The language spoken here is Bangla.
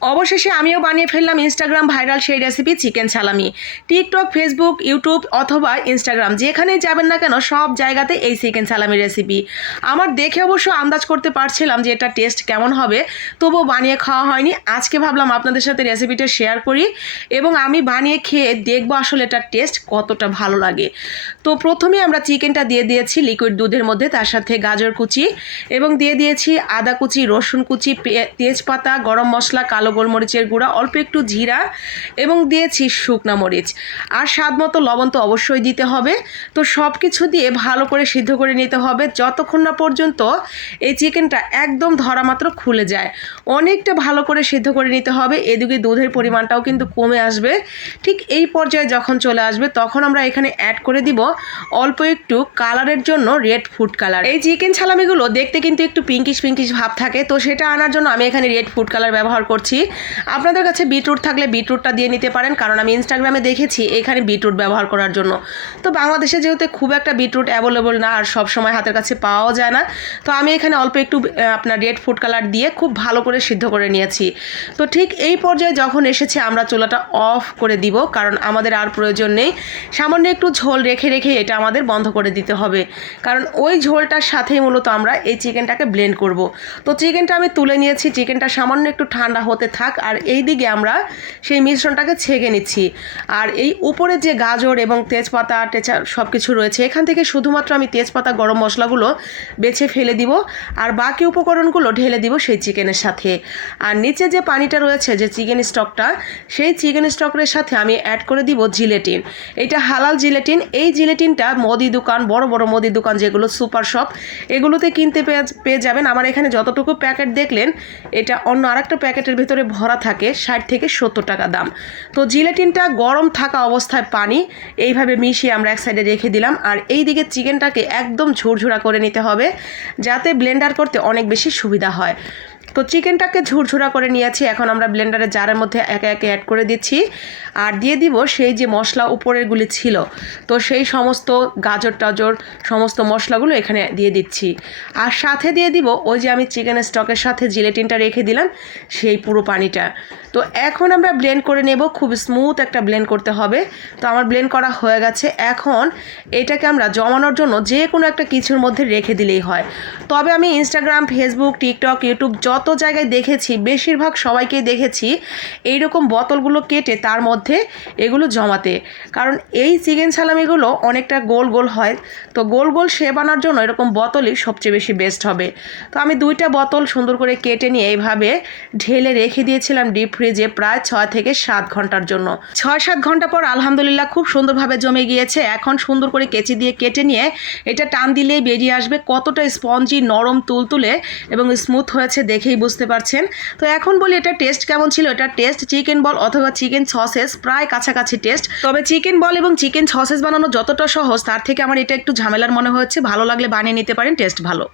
অবশেষে আমিও বানিয়ে ফেললাম ইনস্টাগ্রাম ভাইরাল সেই recipe chicken salami TikTok Facebook YouTube অথবা ইনস্টাগ্রাম যেখানেই যাবেন না কেন, সব জায়গাতে এই চিকেন সালামি রেসিপি আমার দেখে অবশ্য আন্দাজ করতে পারছিলাম যে এটা টেস্ট কেমন হবে, তবুও বানিয়ে খাওয়া হয়নি। আজকে ভাবলাম আপনাদের সাথে রেসিপিটা শেয়ার করি এবং আমি বানিয়ে খেয়ে দেখব আসলে এটার টেস্ট কতটা ভালো লাগে। তো প্রথমে আমরা চিকেনটা দিয়ে দিয়েছি লিকুইড দুধের মধ্যে, তার সাথে গাজর কুচি এবং দিয়ে দিয়েছি আদা কুচি, রসুন কুচি তেজপাতা, গরম মশলা, কালো গোলমরিচের গুঁড়া, অল্প একটু জিরা এবং দিয়েছি শুকনা মরিচ। আর স্বাদ মতো লবণ তো অবশ্যই দিতে হবে। তো সব কিছু দিয়ে ভালো করে সিদ্ধ করে নিতে হবে। যতক্ষণ না পর্যন্ত এই চিকেনটা একদম ধরা মাত্র খুলে যায়। অনেকটা ভালো করে সিদ্ধ করে নিতে হবে। এদিকে দুধের পরিমাণটাও কিন্তু কমে আসবে। ঠিক এই পর্যায়ে যখন চলে আসবে, তখন আমরা এখানে অ্যাড করে দিব অল্প একটু কালারের জন্য রেড ফুড কালার এই চিকেন ছালামিগুলো দেখতে কিন্তু একটু পিঙ্কিশ পিঙ্কিশ ভাব থাকে। তো সেটা আনার জন্য আমি এখানে রেড ফুড কালার ব্যবহার করছি। আপনাদের কাছে বিটরুট থাকলে বিটরুটটা দিয়ে নিতে পারেন, কারণ আমি ইনস্টাগ্রামে দেখেছি এখানে বিটরুট ব্যবহার করার জন্য। তো বাংলাদেশে যেহেতু খুব একটা বিটরুট অ্যাভেলেবল না, আর সব সময় হাতের কাছে পাওয়াও যায় না, তো আমি এখানে অল্প একটু আপনার রেড ফুড কালার দিয়ে খুব ভালো করে সিদ্ধ করে নিয়েছি। তো ঠিক এই পর্যায়ে যখন এসেছে, আমরা চুলাটা অফ করে দিব, কারণ আমাদের আর প্রয়োজন নেই। সামান্য একটু ঝোল রেখে রেখে এটা আমাদের বন্ধ করে দিতে হবে। কারণ ওই ঝোলটার সাথেই মূলত আমরা এই চিকেনটাকে ব্লেন্ড করব। তো চিকেনটা আমি তুলে নিয়েছি চিকেনটা সামান্য একটু ঠান্ডা হতে থাক, আর এই দিকে আমরা সেই মিশ্রণটাকে ছেঁকে নিচ্ছি। আর এই উপরে যে গাজর এবং তেজপাতা, টেচা সব কিছু রয়েছে, এখান থেকে শুধুমাত্র আমি তেজপাতা, গরম মশলাগুলো বেছে ফেলে দিব, আর বাকি উপকরণগুলো ঢেলে দিব সেই চিকেনের সাথে। আর নিচে যে পানিটা রয়েছে, যে চিকেন স্টকটা, সেই চিকেন স্টকের সাথে আমি অ্যাড করে দিব জিলেটিন। এটা হালাল জিলেটিন। এই জিলেটিনটা মুদি দোকান, বড় বড় মুদি দোকান, যেগুলো সুপার শপ, এগুলোতে কিনতে পেয়ে পেয়ে যাবেন। আমার এখানে যতটুকু প্যাকেট দেখলেন, এটা অন্য আরেকটা প্যাকেটের ভিতরে ভরা থাকে ষাট থেকে সত্তর টাকা দাম। তো জিলেটিনটা গরম থাকা অবস্থায় পানি, এইভাবে মিশিয়ে আমরা এক সাইডে রেখে দিলাম। আর এই দিকে চিকেনটাকে একদম ঝুরঝুরা করে নিতে হবে, যাতে ব্লেন্ডার করতে অনেক বেশি সুবিধা হয়। তো চিকেনটাকে ঝুরঝুরা করে নিয়েছি। এখন আমরা ব্লেন্ডারে জারের মধ্যে একে একে অ্যাড করে দিচ্ছি। আর দিয়ে দিব সেই যে মশলা উপরেরগুলি ছিল, তো সেই সমস্ত গাজর টাজর সমস্ত মশলাগুলো এখানে দিয়ে দিচ্ছি। আর সাথে দিয়ে দিব ওই যে আমি চিকেন স্টকের সাথে জিলেটিনটা রেখে দিলাম, সেই পুরো পানিটা। তো এখন আমরা ব্লেন্ড করে নেব, খুব স্মুথ একটা ব্লেন্ড করতে হবে। তো আমার ব্লেন্ড করা হয়ে গেছে। এখন এটাকে আমরা জমানোর জন্য যে কোনো একটা কিছুর মধ্যে রেখে দিলেই হয়। তবে আমি ইনস্টাগ্রাম ফেসবুক টিকটক ইউটিউব যত জায়গায় দেখেছি, বেশিরভাগ সবাইকেই দেখেছি এই রকম বোতলগুলো কেটে তার মধ্যে এগুলো জমাতে। কারণ এই চিকেন সালামিগুলো অনেকটা গোল গোল হয়। তো গোল গোল শেপ আনার জন্য এরকম বোতলই সবচেয়ে বেশি বেস্ট হবে। তো আমি দুইটা বোতল সুন্দর করে কেটে নিয়ে এইভাবে ঢেলে রেখে দিয়েছিলাম ডিপ ফ্রিজে প্রায় ছয় থেকে সাত ঘণ্টার জন্য। ছয় সাত ঘণ্টা পর আলহামদুলিল্লাহ খুব সুন্দরভাবে জমে গিয়েছে। এখন সুন্দর করে কেচি দিয়ে কেটে নিয়ে এটা টান দিলেই বেরিয়ে আসবে। কতটা স্পঞ্জি নরম, তুলতুলে এবং স্মুথ হয়েছে দেখেই বুঝতে পারছেন। তো এখন বলি এটা টেস্ট কেমন ছিল? এটা টেস্ট চিকেন বল অথবা চিকেন সসেস প্রায় কাছাকাছি টেস্ট তবে চিকেন বল এবং চিকেন সসেস বানানো যতটা সহজ, তার থেকে আমার এটা একটু ঝামেলার মনে হচ্ছে ভালো লাগলে বানিয়ে নিতে পারেন টেস্ট ভালো।